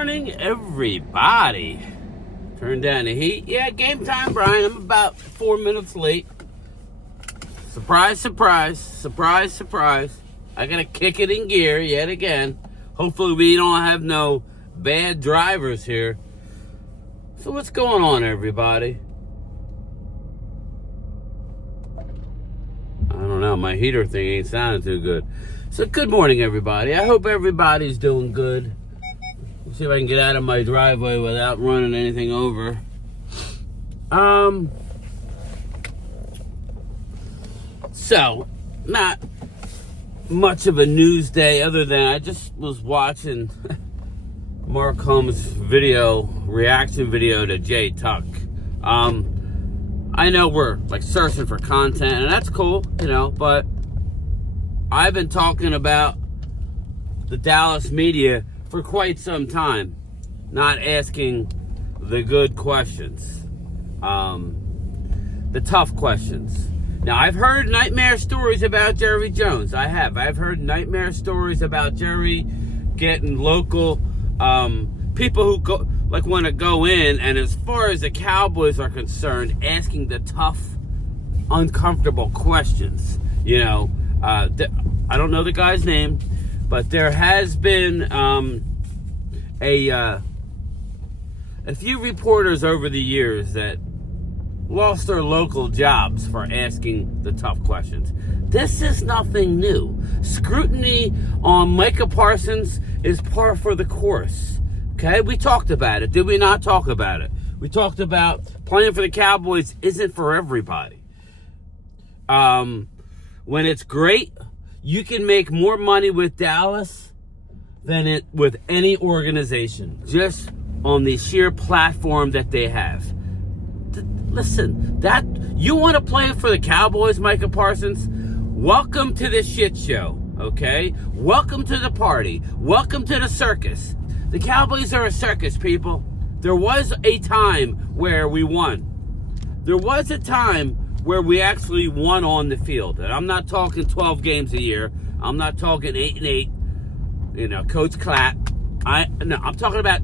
morning, everybody. Turn down the heat. Yeah, game time, Brian. I'm about 4 minutes late. Surprise, surprise. Surprise, surprise. I gotta kick it in gear yet again. Hopefully we don't have no bad drivers here. So what's going on, everybody? I don't know. My heater thing ain't sounding too good. So good morning, everybody. I hope everybody's doing good. Let's see if I can get out of my driveway without running anything over. So, not much of a news day other than I just was watching Mark Holmes' reaction video to Jay Tuck. I know we're like searching for content, and that's cool, but I've been talking about the Dallas media for quite some time, not asking the good questions, the tough questions. Now, I've heard nightmare stories about Jerry Jones. I've heard nightmare stories about Jerry getting local people who want to go in, and as far as the Cowboys are concerned, asking the tough, uncomfortable questions. I don't know the guy's name, but there has been a few reporters over the years that lost their local jobs for asking the tough questions. This is nothing new. Scrutiny on Micah Parsons is par for the course. Okay, we talked about it. Did we not talk about it? We talked about playing for the Cowboys isn't for everybody. When it's great, you can make more money with Dallas than with any organization, just on the sheer platform that they have. Listen, that you want to play for the Cowboys, Micah Parsons? Welcome to the shit show, okay? Welcome to the party. Welcome to the circus. The Cowboys are a circus, people. There was a time where we won. There was a time where we actually won on the field. And I'm not talking 12 games a year. I'm not talking 8-8, Coach Clapp. I'm talking about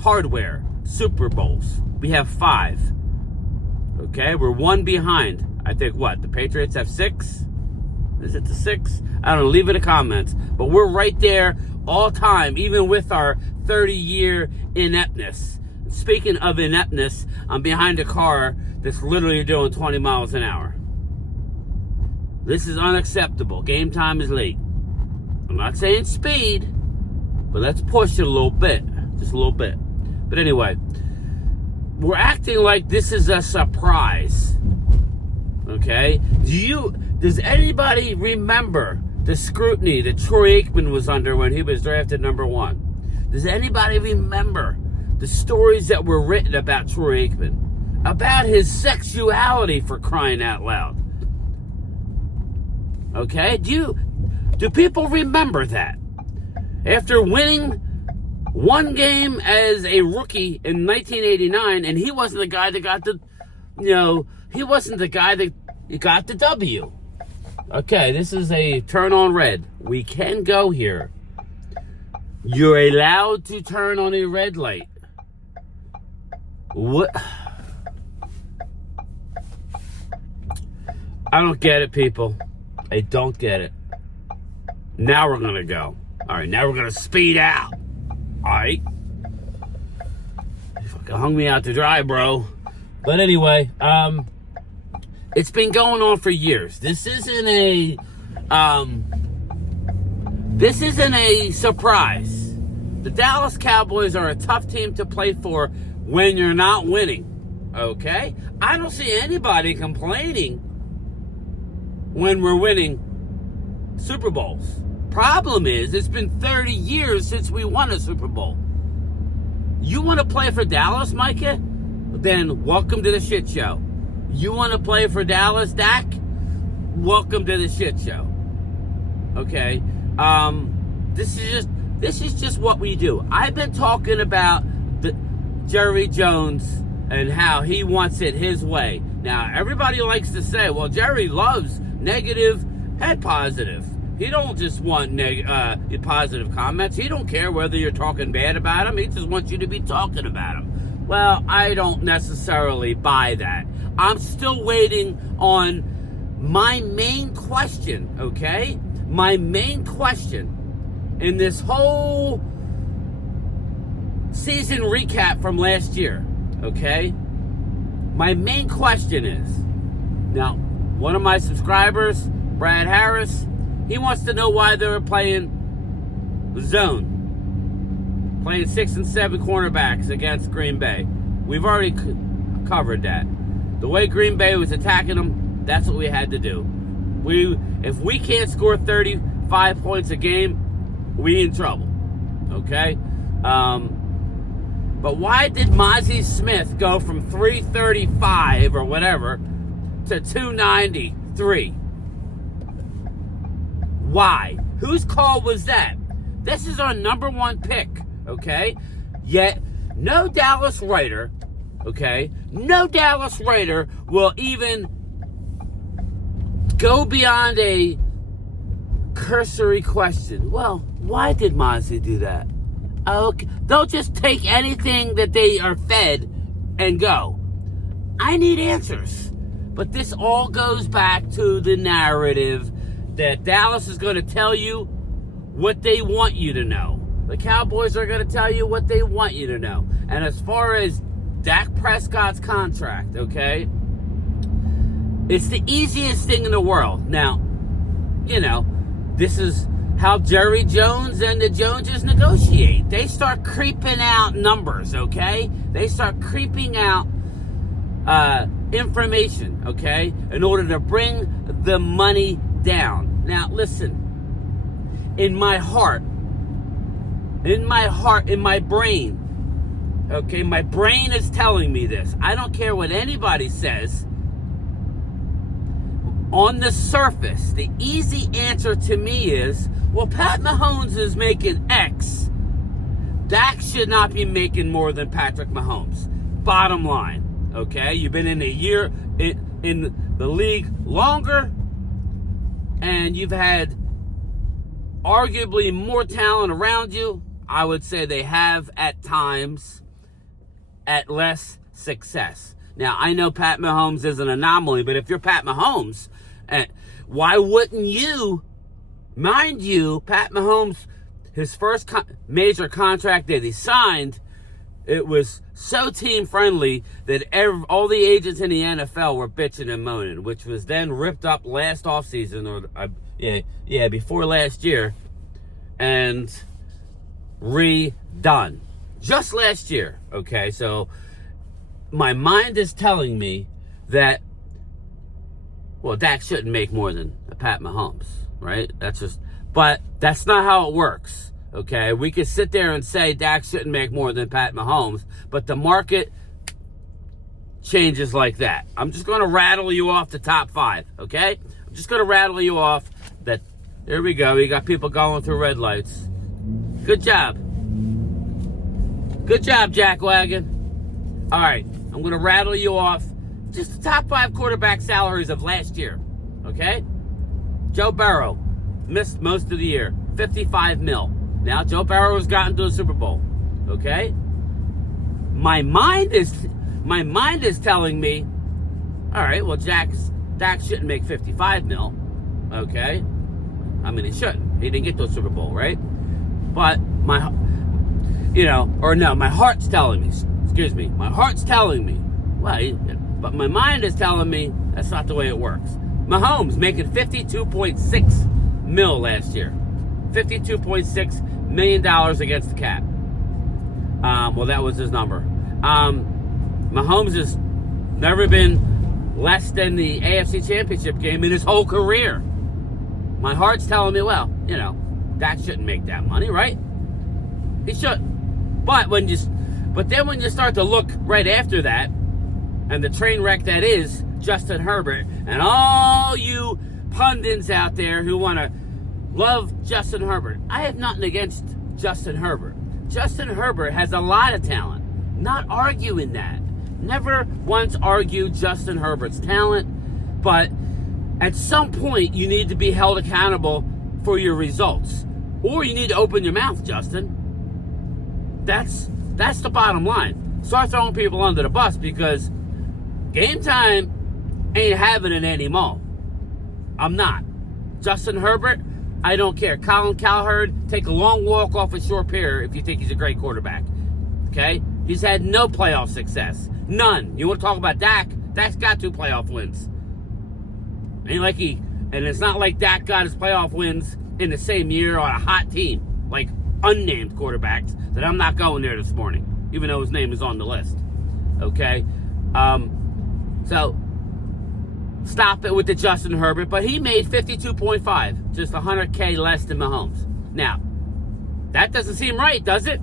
hardware, Super Bowls. We have 5. Okay, we're 1 behind. I think the Patriots have 6? Is it the 6? I don't know, leave it in the comments. But we're right there all time, even with our 30-year ineptness. Speaking of ineptness, I'm behind a car that's literally doing 20 miles an hour. This is unacceptable. Game time is late. I'm not saying speed, but let's push it a little bit. Just a little bit. But anyway, we're acting like this is a surprise. Okay? Does anybody remember the scrutiny that Troy Aikman was under when he was drafted number 1? Does anybody remember the stories that were written about Troy Aikman? About his sexuality, for crying out loud. Okay? Do people remember that? After winning 1 game as a rookie in 1989, and he wasn't the guy that got he wasn't the guy that got the W. Okay, this is a turn on red. We can go here. You're allowed to turn on a red light. What? I don't get it, people. I don't get it. Now we're going to go. All right, now we're going to speed out. All right. You fucking hung me out to dry, bro. But anyway, it's been going on for years. This isn't a surprise. The Dallas Cowboys are a tough team to play for when you're not winning. Okay? I don't see anybody complaining when we're winning Super Bowls. Problem is, it's been 30 years since we won a Super Bowl. You want to play for Dallas, Micah? Then welcome to the shit show. You want to play for Dallas, Dak? Welcome to the shit show. Okay? This is just what we do. I've been talking about Jerry Jones and how he wants it his way. Now, everybody likes to say, well, Jerry loves negative and positive. He don't just want positive comments. He don't care whether you're talking bad about him. He just wants you to be talking about him. Well, I don't necessarily buy that. I'm still waiting on my main question, okay? My main question in this whole season recap from last year, okay? My main question is, now, one of my subscribers, Brad Harris, he wants to know why they were playing zone, playing 6 and 7 cornerbacks against Green Bay. We've already covered that. The way Green Bay was attacking them, that's what we had to do. If we can't score 35 points a game, we in trouble, okay? But why did Mozzie Smith go from 335 or whatever to 293? Why? Whose call was that? This is our number one pick, okay? Yet, no Dallas writer, okay? No Dallas writer will even go beyond a cursory question. Well, why did Mozzie do that? Okay. Don't just take anything that they are fed and go. I need answers. But this all goes back to the narrative that Dallas is going to tell you what they want you to know. The Cowboys are going to tell you what they want you to know. And as far as Dak Prescott's contract, okay, it's the easiest thing in the world. Now, you know, this is how Jerry Jones and the Joneses negotiate. They start creeping out numbers, okay? They start creeping out information, okay, in order to bring the money down. Now, listen, in my heart, in my brain, okay, my brain is telling me this. I don't care what anybody says. On the surface, the easy answer to me is, well, Pat Mahomes is making X. Dak should not be making more than Patrick Mahomes. Bottom line, okay? You've been in a year in the league longer, and you've had arguably more talent around you. I would say they have at times at less success. Now, I know Pat Mahomes is an anomaly, but if you're Pat Mahomes, why wouldn't you, mind you, Pat Mahomes, his first major contract that he signed, it was so team-friendly that all the agents in the NFL were bitching and moaning, which was then ripped up last offseason, or before last year, and redone. Just last year, okay? So my mind is telling me that, well, Dak shouldn't make more than Pat Mahomes, right? But that's not how it works, okay? We could sit there and say Dak shouldn't make more than Pat Mahomes, but the market changes like that. I'm just going to rattle you off the top 5, okay? I'm just going to rattle you off that. There we go. You got people going through red lights. Good job. Good job, Jackwagon. All right, I'm going to rattle you off just the top 5 quarterback salaries of last year, okay? Joe Burrow missed most of the year, $55 million. Now, Joe Burrow has gotten to a Super Bowl, okay? My mind is telling me, all right, well, Dak shouldn't make $55 million, okay? I mean, he shouldn't. He didn't get to a Super Bowl, right? But my heart's telling me, my heart's telling me, but my mind is telling me that's not the way it works. Mahomes making $52.6 million last year. $52.6 million against the cap. Well, that was his number. Mahomes has never been less than the AFC Championship game in his whole career. My heart's telling me, well, Dak shouldn't make that money, right? He shouldn't. But then when you start to look right after that, and the train wreck that is Justin Herbert, and all you pundits out there who want to love Justin Herbert, I have nothing against Justin Herbert. Justin Herbert has a lot of talent. Not arguing that. Never once argued Justin Herbert's talent, but at some point you need to be held accountable for your results. Or you need to open your mouth, Justin. That's the bottom line. Start throwing people under the bus, because Game Time ain't having it anymore. I'm not. Justin Herbert, I don't care. Colin Cowherd, take a long walk off a short pier if you think he's a great quarterback. Okay? He's had no playoff success. None. You want to talk about Dak? Dak's got 2 playoff wins. And it's not like Dak got his playoff wins in the same year on a hot team, like unnamed quarterbacks, that I'm not going there this morning, even though his name is on the list. Okay? So, stop it with the Justin Herbert, but he made 52.5, just $100K less than Mahomes. Now, that doesn't seem right, does it?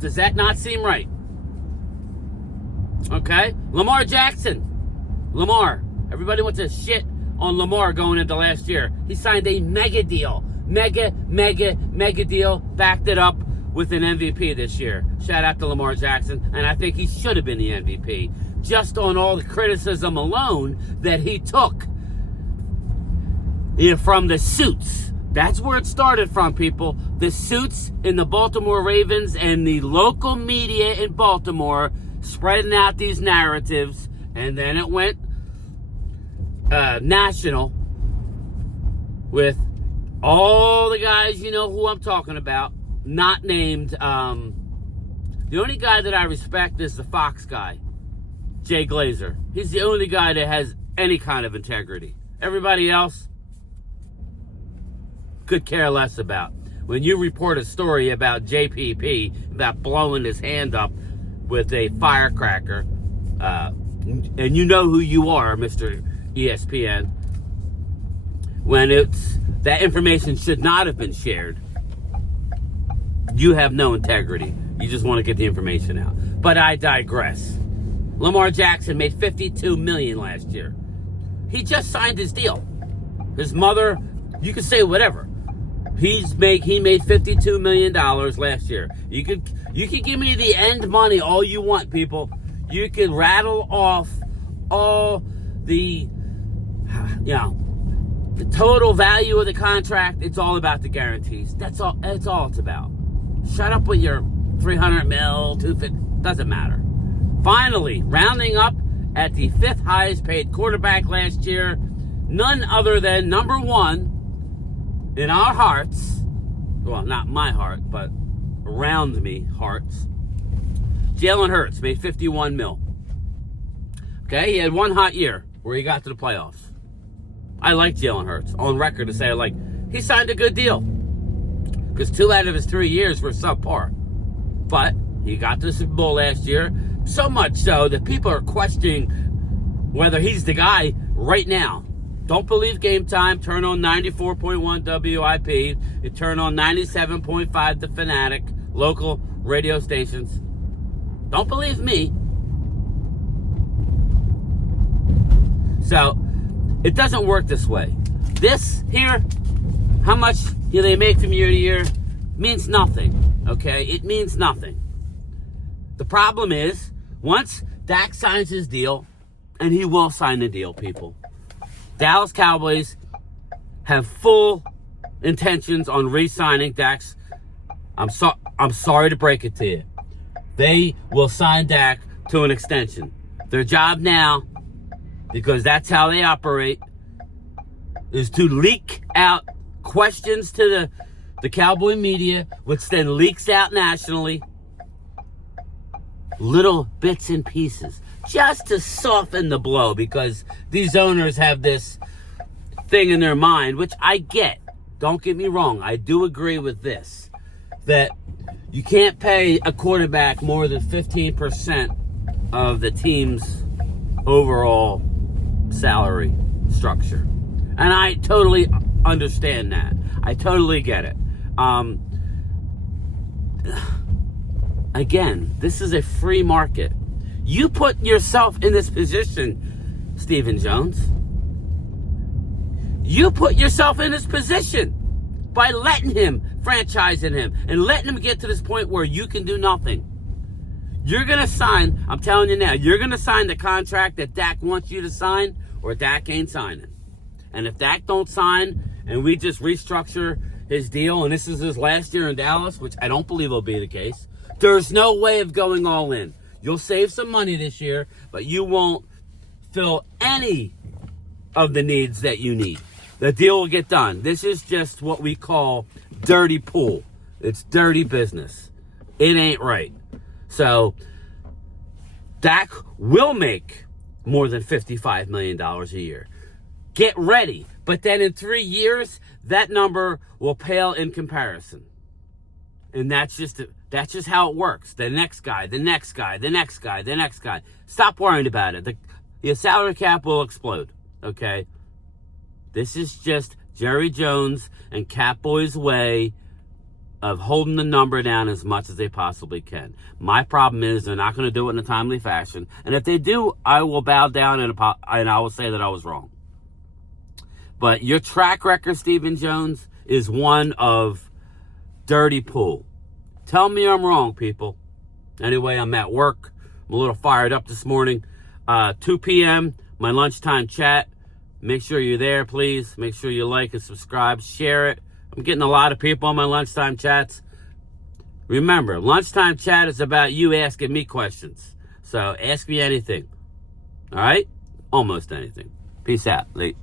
Does that not seem right? Okay? Lamar Jackson. Lamar. Everybody wants to shit on Lamar going into last year. He signed a mega deal. Mega deal. Backed it up with an MVP this year. Shout out to Lamar Jackson. And I think he should have been the MVP. Just on all the criticism alone that he took from the suits. That's where it started from, people. The suits in the Baltimore Ravens and the local media in Baltimore spreading out these narratives, and then it went national with all the guys, you know who I'm talking about, not named. The only guy that I respect is the Fox guy, Jay Glazer. He's the only guy that has any kind of integrity. Everybody else could care less about. When you report a story about JPP, about blowing his hand up with a firecracker, and you know who you are, Mr. ESPN, when that information should not have been shared, you have no integrity. You just want to get the information out. But I digress. Lamar Jackson made $52 million last year. He just signed his deal. His mother, you can say whatever. He made $52 million last year. You could give me the end money all you want, people. You can rattle off all the total value of the contract. It's all about the guarantees. That's all it's about. Shut up with your 300 mil, 250, doesn't matter. Finally, rounding up at the 5th highest paid quarterback last year, none other than number 1 in our hearts, well, not my heart, but around me hearts, Jalen Hurts made 51 mil. Okay, he had one hot year where he got to the playoffs. I like Jalen Hurts. On record to say, he signed a good deal. Because 2 out of his 3 years were subpar. But he got to the Super Bowl last year, so much so that people are questioning whether he's the guy right now. Don't believe Game Time. Turn on 94.1 WIP. You turn on 97.5 The Fanatic, local radio stations. Don't believe me. So, it doesn't work this way. This here, how much they make from year to year, means nothing. Okay? It means nothing. The problem is, once Dak signs his deal, and he will sign the deal, people, Dallas Cowboys have full intentions on re-signing Dak's. I'm sorry to break it to you. They will sign Dak to an extension. Their job now, because that's how they operate, is to leak out questions to the Cowboy media, which then leaks out nationally. Little bits and pieces, just to soften the blow, because these owners have this thing in their mind, which I get. Don't get me wrong, I do agree with this, that you can't pay a quarterback more than 15% of the team's overall salary structure. And I totally understand that. I totally get it. Again, this is a free market. You put yourself in this position, Stephen Jones. You put yourself in this position by letting him, franchising him, and letting him get to this point where you can do nothing. You're going to sign, I'm telling you now, you're going to sign the contract that Dak wants you to sign, or Dak ain't signing. And if Dak don't sign, and we just restructure his deal, and this is his last year in Dallas, which I don't believe will be the case, there's no way of going all in. You'll save some money this year, but you won't fill any of the needs that you need. The deal will get done. This is just what we call dirty pool. It's dirty business. It ain't right. So Dak will make more than $55 million a year. Get ready. But then in 3 years, that number will pale in comparison. And that's just how it works. The next guy, the next guy, the next guy, the next guy. Stop worrying about it. Your salary cap will explode, okay? This is just Jerry Jones and Cowboy's way of holding the number down as much as they possibly can. My problem is they're not going to do it in a timely fashion. And if they do, I will bow down and I will say that I was wrong. But your track record, Stephen Jones, is one of dirty pool. Tell me I'm wrong, people. Anyway, I'm at work. I'm a little fired up this morning. 2 p.m., my lunchtime chat. Make sure you're there, please. Make sure you like and subscribe. Share it. I'm getting a lot of people on my lunchtime chats. Remember, lunchtime chat is about you asking me questions. So ask me anything. All right? Almost anything. Peace out. Late.